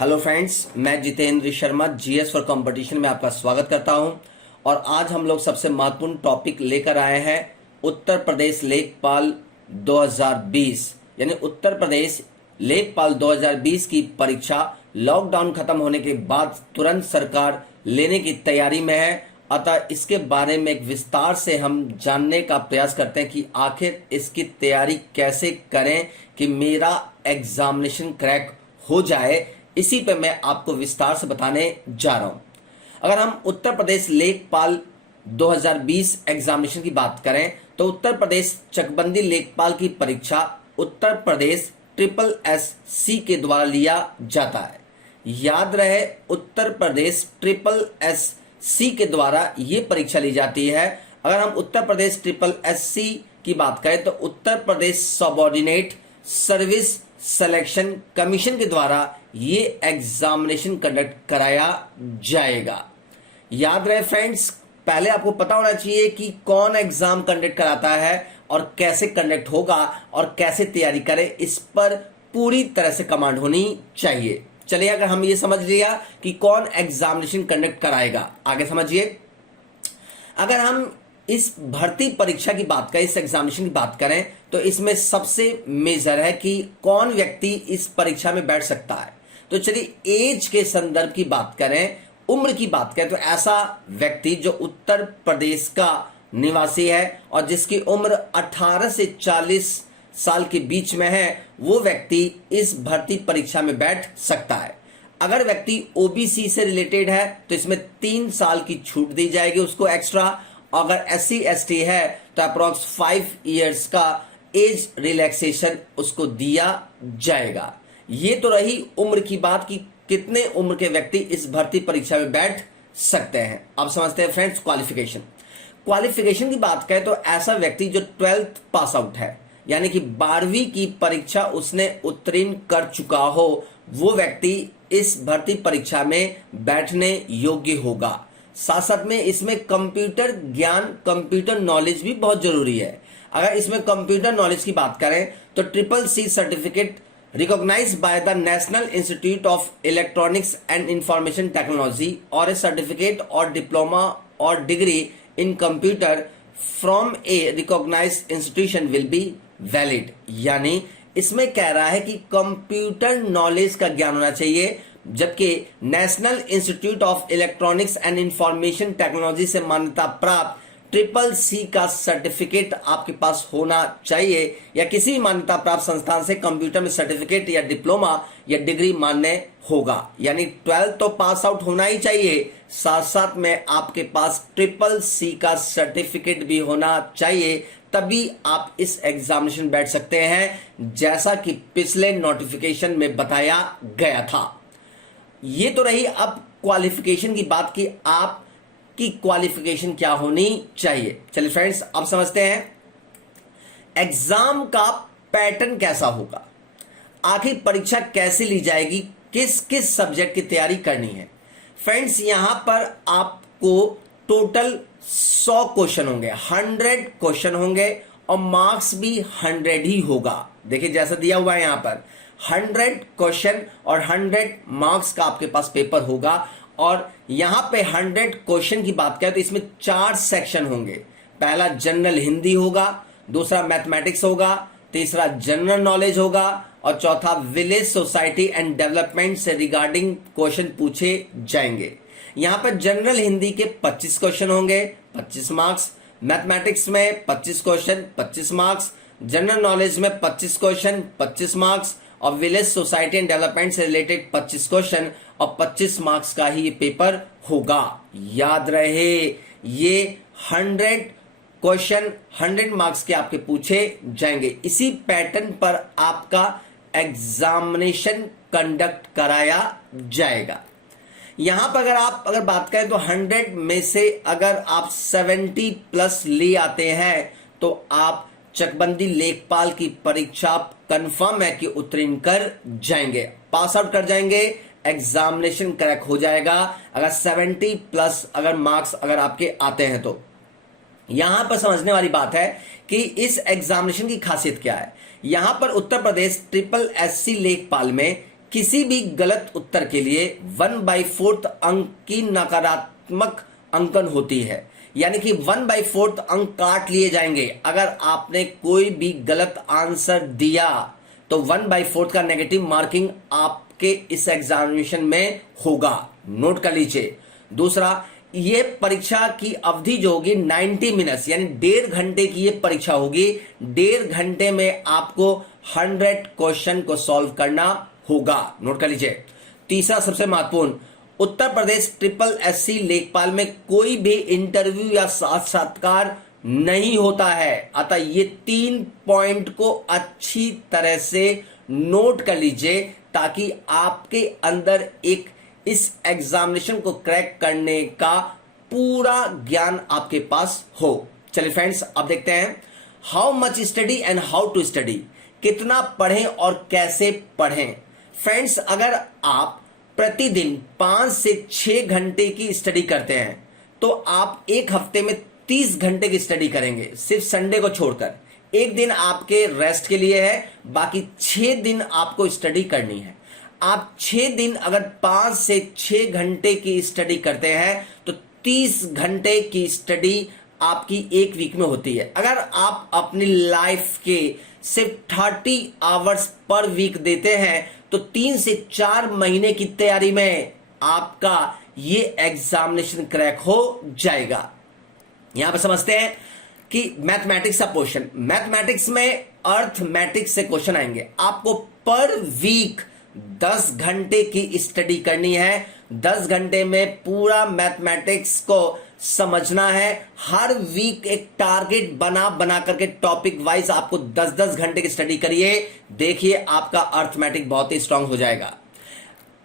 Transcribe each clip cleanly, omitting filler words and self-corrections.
Hello friends, मैं Jitendra Sharma GS for competition में आपका स्वागत करता हूं। और आज हम लोग सबसे महत्वपूर्ण टॉपिक लेकर आए हैं उत्तर प्रदेश लेखपाल 2020 यानी उत्तर प्रदेश लेखपाल 2020 की परीक्षा लॉकडाउन खत्म होने के बाद तुरंत सरकार लेने की तैयारी में है। अतः इसके बारे में एक विस्तार से हम जानने का प्रयास करते हैं कि आखिर इसकी तैयारी कैसे करें कि मेरा एग्जामिनेशन क्रैक हो जाए। इसी पे मैं आपको विस्तार से बताने जा रहा हूं। अगर हम उत्तर प्रदेश लेखपाल 2020 एग्जामिनेशन की बात करें तो उत्तर प्रदेश चकबंदी लेखपाल की परीक्षा उत्तर प्रदेश SSC के द्वारा लिया जाता है। याद रहे, उत्तर प्रदेश SSC के द्वारा ये परीक्षा ली जाती है। अगर हम उत्तर प्रदेश SSC की बात करें तो Uttar Pradesh subordinate service selection commission के द्वारा ये एग्जामिनेशन कंडक्ट कराया जाएगा। याद रहे फ्रेंड्स, पहले आपको पता होना चाहिए कि कौन एग्जाम कंडक्ट कराता है और कैसे कंडक्ट होगा और कैसे तैयारी करें, इस पर पूरी तरह से कमांड होनी चाहिए। चलिए, अगर हम ये समझ लिया कि कौन एग्जामिनेशन कंडक्ट कराएगा, आगे समझिए। अगर हम इस भर्ती परीक्षा की बात करें, इस एग्जामिनेशन की बात करें तो इसमें सबसे मेजर है कि कौन व्यक्ति इस परीक्षा में बैठ सकता है। तो चलिए, एज के संदर्भ की बात करें, उम्र की बात करें तो ऐसा व्यक्ति जो उत्तर प्रदेश का निवासी है और जिसकी उम्र 18 से 40 साल के बीच में है, वो व्यक्ति इस भर्ती परीक्षा में बैठ सकता है। अगर व्यक्ति ओबीसी से रिलेटेड है तो इसमें 3 साल की छूट दी जाएगी उसको एक्स्ट्रा। अगर SC/ST है तो अप्रोक्स 5 इयर्स का एज रिलैक्सेशन उसको दिया जाएगा। ये तो रही उम्र की बात कि कितने उम्र के व्यक्ति इस भर्ती परीक्षा में बैठ सकते हैं। अब समझते हैं फ्रेंड्स क्वालिफिकेशन की बात करें तो ऐसा व्यक्ति जो 12th पास आउट है यानी कि 12वीं की परीक्षा उसने उत्तीर्ण कर चुका हो, वो व्यक्ति इस भर्ती परीक्षा में बैठने योग्य होगा। साथ साथ में इसमें कंप्यूटर ज्ञान, कंप्यूटर नॉलेज भी बहुत जरूरी है। अगर इसमें कंप्यूटर नॉलेज की बात करें तो CCC certificate recognised by the national institute of electronics and information technology और ए सर्टिफिकेट और डिप्लोमा और degree in computer from a recognised institution will be valid. यानी इसमें कह रहा है कि कंप्यूटर नॉलेज का ज्ञान होना चाहिए, जबकि national institute of electronics and information technology से मान्यता प्राप्त CCC का सर्टिफिकेट आपके पास होना चाहिए, या किसी मान्यता प्राप्त संस्थान से कंप्यूटर में सर्टिफिकेट या डिप्लोमा या डिग्री मान्य होगा। यानी 12 तो पास आउट होना ही चाहिए, साथ साथ में आपके पास CCC का सर्टिफिकेट भी होना चाहिए, तभी आप इस एग्जामिनेशन बैठ सकते हैं, जैसा कि पिछले नोटिफिकेशन में बताया गया था। ये तो रही अब क्वालिफिकेशन की बात कि आपकी क्वालिफिकेशन क्या होनी चाहिए। चलिए फ्रेंड्स, अब समझते हैं एग्जाम का पैटर्न कैसा होगा, आखिर परीक्षा कैसे ली जाएगी, किस किस सब्जेक्ट की तैयारी करनी है। फ्रेंड्स, यहां पर आपको टोटल 100 क्वेश्चन होंगे, 100 क्वेश्चन होंगे और मार्क्स भी 100 ही होगा। देखिए जैसा दिया हुआ है यहां पर 100 क्वेश्चन और 100 मार्क्स का आपके पास पेपर होगा। और यहां पे 100 क्वेश्चन की बात करें तो इसमें 4 सेक्शन होंगे। पहला जनरल हिंदी होगा, दूसरा मैथमेटिक्स होगा, तीसरा जनरल नॉलेज होगा और चौथा विलेज सोसाइटी एंड डेवलपमेंट से रिगार्डिंग क्वेश्चन पूछे जाएंगे। यहां पर जनरल हिंदी के 25 क्वेश्चन होंगे, 25 मार्क्स, मैथमेटिक्स में 25 क्वेश्चन, 25 मार्क्स, जनरल नॉलेज में 25 क्वेश्चन, 25 मार्क्स और विलेज सोसाइटी एंड डेवलपमेंट से रिलेटेड 25 क्वेश्चन और 25 मार्क्स का ही ये पेपर होगा। याद रहे, ये 100 क्वेश्चन 100 मार्क्स के आपके पूछे जाएंगे। इसी पैटर्न पर आपका एग्जामिनेशन कंडक्ट कराया जाएगा। यहां पर अगर बात करें तो 100 में से अगर आप 70 प्लस ले आते हैं तो आप चकबंदी लेखपाल की परीक्षा कंफर्म है कि उत्तीर्ण कर जाएंगे, पास आउट कर जाएंगे, एग्जामिनेशन क्रैक हो जाएगा। अगर 70 प्लस अगर मार्क्स अगर आपके आते हैं तो यहां पर समझने वाली बात है कि इस एग्जामिनेशन की खासियत क्या है। यहां पर उत्तर प्रदेश SSC लेखपाल में किसी भी गलत उत्तर के लिए 1/4 अंक की नकारात्मक अंकन होती है, यानी कि 1/4 अंक काट लिए जाएंगे। अगर आपने कोई भी गलत आंसर दिया तो 1/4 का नेगेटिव मार्किंग आपके इस एग्जामिनेशन में होगा, नोट कर लीजिए। दूसरा, ये परीक्षा की अवधि जो होगी 90 मिनट्स यानी 1.5 घंटे की ये परीक्षा होगी। 1.5 घंटे में आपको 100 क्वेश्चन को सॉल्व करना होगा, नोट कर लीजिए। तीसरा सबसे महत्वपूर्ण, उत्तर प्रदेश SSSC लेखपाल में कोई भी इंटरव्यू या साक्षात्कार नहीं होता है। अतः ये 3 पॉइंट को अच्छी तरह से नोट कर लीजिए ताकि आपके अंदर एक इस एग्जामिनेशन को क्रैक करने का पूरा ज्ञान आपके पास हो। चलिए फ्रेंड्स, अब देखते हैं how much study and how to study, कितना पढ़ें और कैसे पढ़ें। फ्रेंड्स, अगर आप प्रतिदिन 5 से 6 घंटे की स्टडी करते हैं तो आप एक हफ्ते में 30 घंटे की स्टडी करेंगे, सिर्फ संडे को छोड़कर। एक दिन आपके रेस्ट के लिए है, बाकी 6 दिन आपको स्टडी करनी है। आप 6 दिन अगर 5 से 6 घंटे की स्टडी करते हैं तो 30 घंटे की स्टडी आपकी एक वीक में होती है। अगर आप अपनी लाइफ के सिर्फ 30 आवर्स पर वीक देते हैं तो 3 से 4 महीने की तैयारी में आपका ये एग्जामिनेशन क्रैक हो जाएगा। यहां पर समझते हैं कि मैथमेटिक्स का पोर्शन, मैथमेटिक्स में अर्थमेटिक्स से क्वेश्चन आएंगे। आपको पर वीक 10 घंटे की स्टडी करनी है। 10 घंटे में पूरा मैथमेटिक्स को समझना है। हर वीक एक टारगेट बना करके टॉपिक वाइज आपको 10-10 घंटे की स्टडी करिए। देखिए आपका अर्थमेटिक बहुत ही स्ट्रांग हो जाएगा।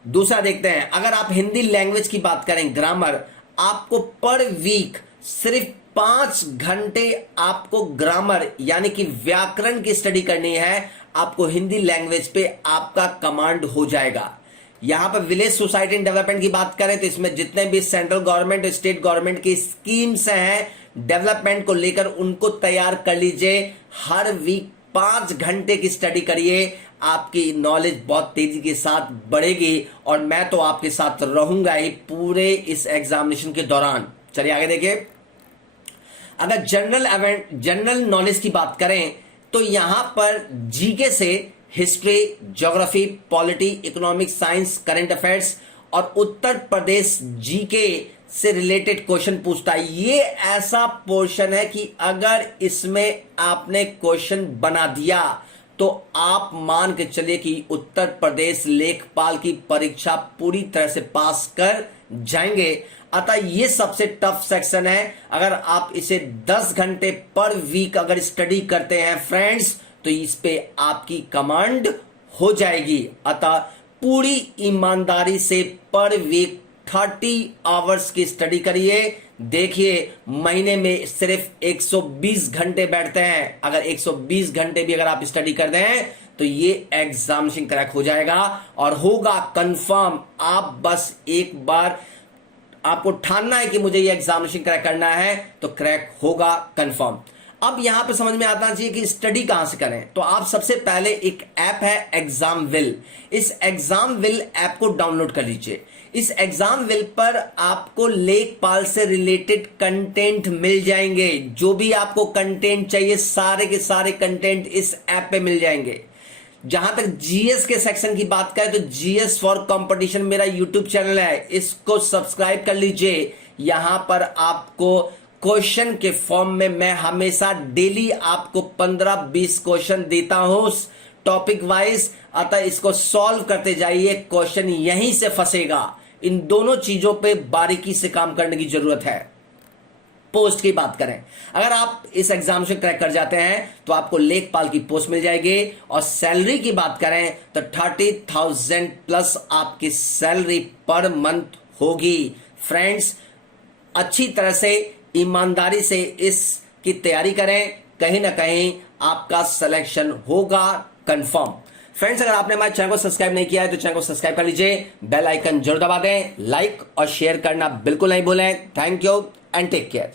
दूसरा देखते हैं, अगर आप हिंदी लैंग्वेज की बात करें, ग्रामर, आपको पर वीक सिर्फ 5 घंटे आपको ग्रामर यानी कि व्याकरण की स्टडी करनी है। आपको हिंदी लैंग्वेज पे आपका कमांड हो जाएगा। यहां पर विलेज सोसाइटी डेवलपमेंट की बात करें तो इसमें जितने भी सेंट्रल गवर्नमेंट, स्टेट गवर्नमेंट की स्कीम्स हैं डेवलपमेंट को लेकर, उनको तैयार कर लीजिए। हर वीक 5 घंटे की स्टडी करिए, आपकी नॉलेज बहुत तेजी के साथ बढ़ेगी और मैं तो आपके साथ रहूंगा ही पूरे इस एग्जामिनेशन के दौरान। चलिए आगे देखिए, अगर जनरल नॉलेज की बात करें तो यहां पर जीके से history, geography, polity, economic science, current affairs और उत्तर प्रदेश जीके से रिलेटेड क्वेश्चन पूछता है। ये ऐसा पोर्शन है कि अगर इसमें आपने क्वेश्चन बना दिया तो आप मान के चलिए कि उत्तर प्रदेश लेखपाल की परीक्षा पूरी तरह से पास कर जाएंगे। अतः ये सबसे टफ सेक्शन है। अगर आप इसे 10 घंटे पर वीक अगर स्टडी करते हैं फ्रेंड्स तो इस पे आपकी कमांड हो जाएगी। अतः पूरी ईमानदारी से पर वीक 30 आवर्स की स्टडी करिए। देखिए महीने में सिर्फ 120 घंटे बैठते हैं। अगर 120 घंटे भी अगर आप स्टडी कर दें तो ये एग्जामिनेशन क्रैक हो जाएगा और होगा कंफर्म। आप बस एक बार आपको ठानना है कि मुझे ये एग्जामिनेशन क्रैक करना है तो क्रैक होगा कंफर्म। अब यहां पे समझ में आना चाहिए कि स्टडी कहां से करें। तो आप सबसे पहले एक ऐप है एग्जामविल, इस एग्जामविल ऐप को डाउनलोड कर लीजिए। इस एग्जामविल पर आपको लेखपाल से रिलेटेड कंटेंट मिल जाएंगे। जो भी आपको कंटेंट चाहिए सारे के सारे कंटेंट इस ऐप पे मिल जाएंगे। जहां तक जीएस के सेक्शन की बात करें तो जीएस फॉर कंपटीशन मेरा यूट्यूब चैनल है, इसको सब्सक्राइब कर लीजिए। यहां पर आपको क्वेश्चन के फॉर्म में मैं हमेशा डेली आपको 15-20 क्वेश्चन देता हूं टॉपिक वाइज। अतः इसको सॉल्व करते जाइए, क्वेश्चन यहीं से फंसेगा। इन दोनों चीजों पे बारीकी से काम करने की जरूरत है। पोस्ट की बात करें, अगर आप इस एग्जाम से क्रैक कर जाते हैं तो आपको लेखपाल की पोस्ट मिल जाएगी। और सैलरी की बात करें तो 30,000 प्लस आपकी सैलरी पर मंथ होगी। फ्रेंड्स, अच्छी तरह से ईमानदारी से इसकी तैयारी करें, कहीं ना कहीं आपका सिलेक्शन होगा कंफर्म। फ्रेंड्स, अगर आपने हमारे चैनल को सब्सक्राइब नहीं किया है तो चैनल को सब्सक्राइब कर लीजिए, बेल आइकन जरूर दबा दें, लाइक और शेयर करना बिल्कुल नहीं भूलें। Thank you and take care.